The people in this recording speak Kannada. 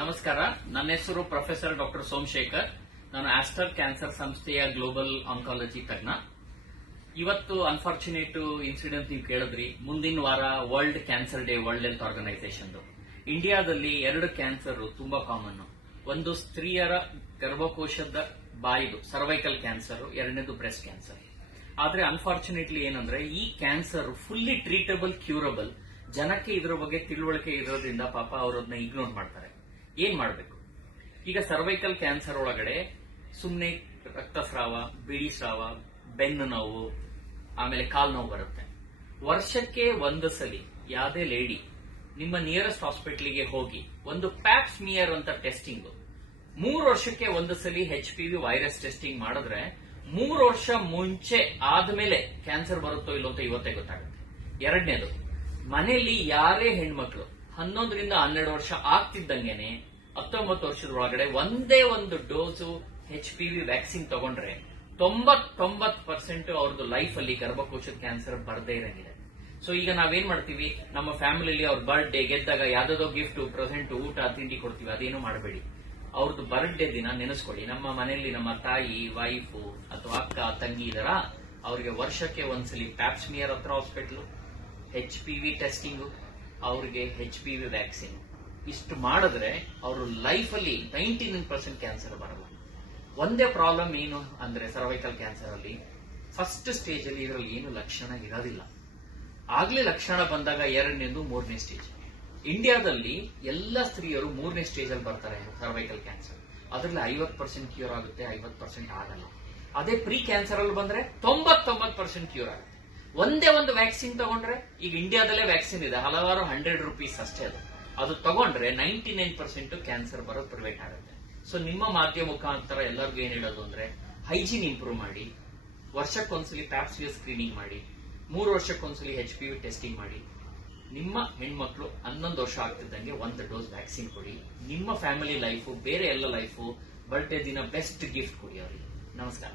ನಮಸ್ಕಾರ. ನನ್ನ ಹೆಸರು ಪ್ರೊಫೆಸರ್ ಡಾಕ್ಟರ್ ಸೋಮಶೇಖರ್. ನಾನು ಆಸ್ಟರ್ ಕ್ಯಾನ್ಸರ್ ಸಂಸ್ಥೆಯ ಗ್ಲೋಬಲ್ ಆಂಕಾಲಜಿ ತಜ್ಞ. ಇವತ್ತು ಅನ್ಫಾರ್ಚುನೇಟ್ ಇನ್ಸಿಡೆಂಟ್ ನೀವು ಕೇಳಿದ್ರಿ. ಮುಂದಿನ ವಾರ world cancer day, world health organisation. ಇಂಡಿಯಾದಲ್ಲಿ 2 ಕ್ಯಾನ್ಸರ್ ತುಂಬಾ ಕಾಮನ್. ಒಂದು ಸ್ತ್ರೀಯರ ಗರ್ಭಕೋಶದ ಬಾಯಿದು ಸರ್ವೈಕಲ್ ಕ್ಯಾನ್ಸರ್, ಎರಡನೇದು ಬ್ರೆಸ್ಟ್ ಕ್ಯಾನ್ಸರ್. ಆದ್ರೆ ಅನ್ಫಾರ್ಚುನೇಟ್ಲಿ ಏನಂದ್ರೆ ಈ ಕ್ಯಾನ್ಸರ್ ಫುಲ್ಲಿ ಟ್ರೀಟಬಲ್, ಕ್ಯೂರಬಲ್. ಜನಕ್ಕೆ ಇದರ ಬಗ್ಗೆ ತಿಳುವಳಿಕೆ ಇರೋದ್ರಿಂದ ಪಾಪ ಅವರನ್ನ ಇಗ್ನೋರ್ ಮಾಡ್ತಾರೆ. ಏನ್ ಮಾಡಬೇಕು? ಈಗ ಸರ್ವೈಕಲ್ ಕ್ಯಾನ್ಸರ್ ಒಳಗಡೆ ಸುಮ್ನೆ ರಕ್ತಸ್ರಾವ, ಬಿಳಿ ಸ್ರಾವ, ಬೆನ್ನು ನೋವು, ಆಮೇಲೆ ಕಾಲ್ ನೋವು ಬರುತ್ತೆ. ವರ್ಷಕ್ಕೆ ಒಂದು ಸಲಿ ಯಾವುದೇ ಲೇಡಿ ನಿಮ್ಮ ನಿಯರೆಸ್ಟ್ ಹಾಸ್ಪಿಟಲ್ಗೆ ಹೋಗಿ ಒಂದು ಪ್ಯಾಪ್ ಸ್ಮಿಯರ್ ಅಂತ ಟೆಸ್ಟಿಂಗ್ 3 ವರ್ಷಕ್ಕೆ ಒಂದು ಸಲಿ HPV ವೈರಸ್ ಟೆಸ್ಟಿಂಗ್ ಮಾಡಿದ್ರೆ 3 ವರ್ಷ ಮುಂಚೆ ಆದ್ಮೇಲೆ ಕ್ಯಾನ್ಸರ್ ಬರುತ್ತೋ ಇಲ್ಲೋ ಅಂತ ಇವತ್ತೇ ಗೊತ್ತಾಗುತ್ತೆ. ಎರಡನೇದು, ಮನೆಯಲ್ಲಿ ಯಾರೇ ಹೆಣ್ಮಕ್ಳು 11 ರಿಂದ 12 ವರ್ಷ ಆಗ್ತಿದ್ದಂಗೆನೆ 19 ವರ್ಷದ ಒಳಗಡೆ ಒಂದೇ ಒಂದು ಡೋಸು HPV ವ್ಯಾಕ್ಸಿನ್ ತಗೊಂಡ್ರೆ 99% ಅವ್ರದ್ದು ಲೈಫ್ ಅಲ್ಲಿ ಗರ್ಭಕೋಶದ ಕ್ಯಾನ್ಸರ್ ಬರದೇ ಇರಂಗಿದೆ. ಸೊ ಈಗ ನಾವೇನ್ ಮಾಡ್ತೀವಿ, ನಮ್ಮ ಫ್ಯಾಮಿಲಿಯಲ್ಲಿ ಅವ್ರ ಬರ್ಡೇ ಗೆದ್ದಾಗ ಯಾವ್ದೋ ಗಿಫ್ಟ್, ಪ್ರೆಸೆಂಟ್, ಊಟ, ತಿಂಡಿ ಕೊಡ್ತೀವಿ. ಅದೇನು ಮಾಡಬೇಡಿ. ಅವ್ರದ್ದು ಬರ್ಡೇ ದಿನ ನೆನೆಸ್ಕೊಳ್ಳಿ. ನಮ್ಮ ಮನೆಯಲ್ಲಿ ನಮ್ಮ ತಾಯಿ, ವೈಫು ಅಥವಾ ಅಕ್ಕ, ತಂಗಿ ಇದರ, ಅವ್ರಿಗೆ ವರ್ಷಕ್ಕೆ ಒಂದ್ಸಲಿ ಪ್ಯಾಪ್ ಸ್ಮಿಯರ್ ಹತ್ರ ಹಾಸ್ಪಿಟಲ್, HPV ಟೆಸ್ಟಿಂಗ್, ಅವ್ರಿಗೆ HPV ವ್ಯಾಕ್ಸಿನ್. ಇಷ್ಟು ಮಾಡಿದ್ರೆ ಅವರು ಲೈಫ್ ಅಲ್ಲಿ 99% ಕ್ಯಾನ್ಸರ್ ಬರಲ್ಲ. ಒಂದೇ ಪ್ರಾಬ್ಲಮ್ ಏನು ಅಂದ್ರೆ ಸರ್ವೈಕಲ್ ಕ್ಯಾನ್ಸರ್ ಅಲ್ಲಿ ಫಸ್ಟ್ ಸ್ಟೇಜ್ ಅಲ್ಲಿ ಇದರಲ್ಲಿ ಏನು ಲಕ್ಷಣ ಇರೋದಿಲ್ಲ. ಆಗ್ಲೇ ಲಕ್ಷಣ ಬಂದಾಗ 2ನೇದು 3ನೇ ಸ್ಟೇಜ್. ಇಂಡಿಯಾದಲ್ಲಿ ಎಲ್ಲ ಸ್ತ್ರೀಯರು 3ನೇ ಸ್ಟೇಜ್ ಅಲ್ಲಿ ಬರ್ತಾರೆ ಸರ್ವೈಕಲ್ ಕ್ಯಾನ್ಸರ್. ಅದರಲ್ಲಿ 50% ಕ್ಯೂರ್ ಆಗುತ್ತೆ, 50% ಆಗಲ್ಲ. ಅದೇ ಪ್ರೀ ಕ್ಯಾನ್ಸರ್ ಅಲ್ಲಿ ಬಂದ್ರೆ 99% ಕ್ಯೂರ್ ಆಗುತ್ತೆ. ಒಂದೇ ಒಂದು ವ್ಯಾಕ್ಸಿನ್ ತಗೊಂಡ್ರೆ, ಈಗ ಇಂಡಿಯಾದಲ್ಲೇ ವ್ಯಾಕ್ಸಿನ್ ಇದೆ, ಹಲವಾರು ₹100 ಅಷ್ಟೇ. ಅದು ತಗೊಂಡ್ರೆ 99% ಕ್ಯಾನ್ಸರ್ ಬರೋದು ಪ್ರಿವೆಂಟ್ ಆಗುತ್ತೆ. ಸೊ ನಿಮ್ಮ ಮಾಧ್ಯಮ ಮುಖಾಂತರ ಎಲ್ಲರಿಗೂ ಏನ್ ಹೇಳೋದು ಅಂದ್ರೆ, ಹೈಜೀನ್ ಇಂಪ್ರೂವ್ ಮಾಡಿ, ವರ್ಷಕ್ಕೊಂದ್ಸಲಿ ಪ್ಯಾಪ್ ಸ್ಮಿಯರ್ ಸ್ಕ್ರೀನಿಂಗ್ ಮಾಡಿ, 3 ವರ್ಷಕ್ಕೊಂದ್ಸಲಿ HPV ಟೆಸ್ಟಿಂಗ್ ಮಾಡಿ. ನಿಮ್ಮ ಹೆಣ್ಮಕ್ಳು 11 ವರ್ಷ ಆಗ್ತಿದ್ದಂಗೆ 1 ಡೋಸ್ ವ್ಯಾಕ್ಸಿನ್ ಕೊಡಿ. ನಿಮ್ಮ ಫ್ಯಾಮಿಲಿ ಲೈಫು, ಬೇರೆ ಎಲ್ಲ ಲೈಫು, ಬರ್ಡೇ ದಿನ ಬೆಸ್ಟ್ ಗಿಫ್ಟ್ ಕೊಡಿ ಅವರಿಗೆ. ನಮಸ್ಕಾರ.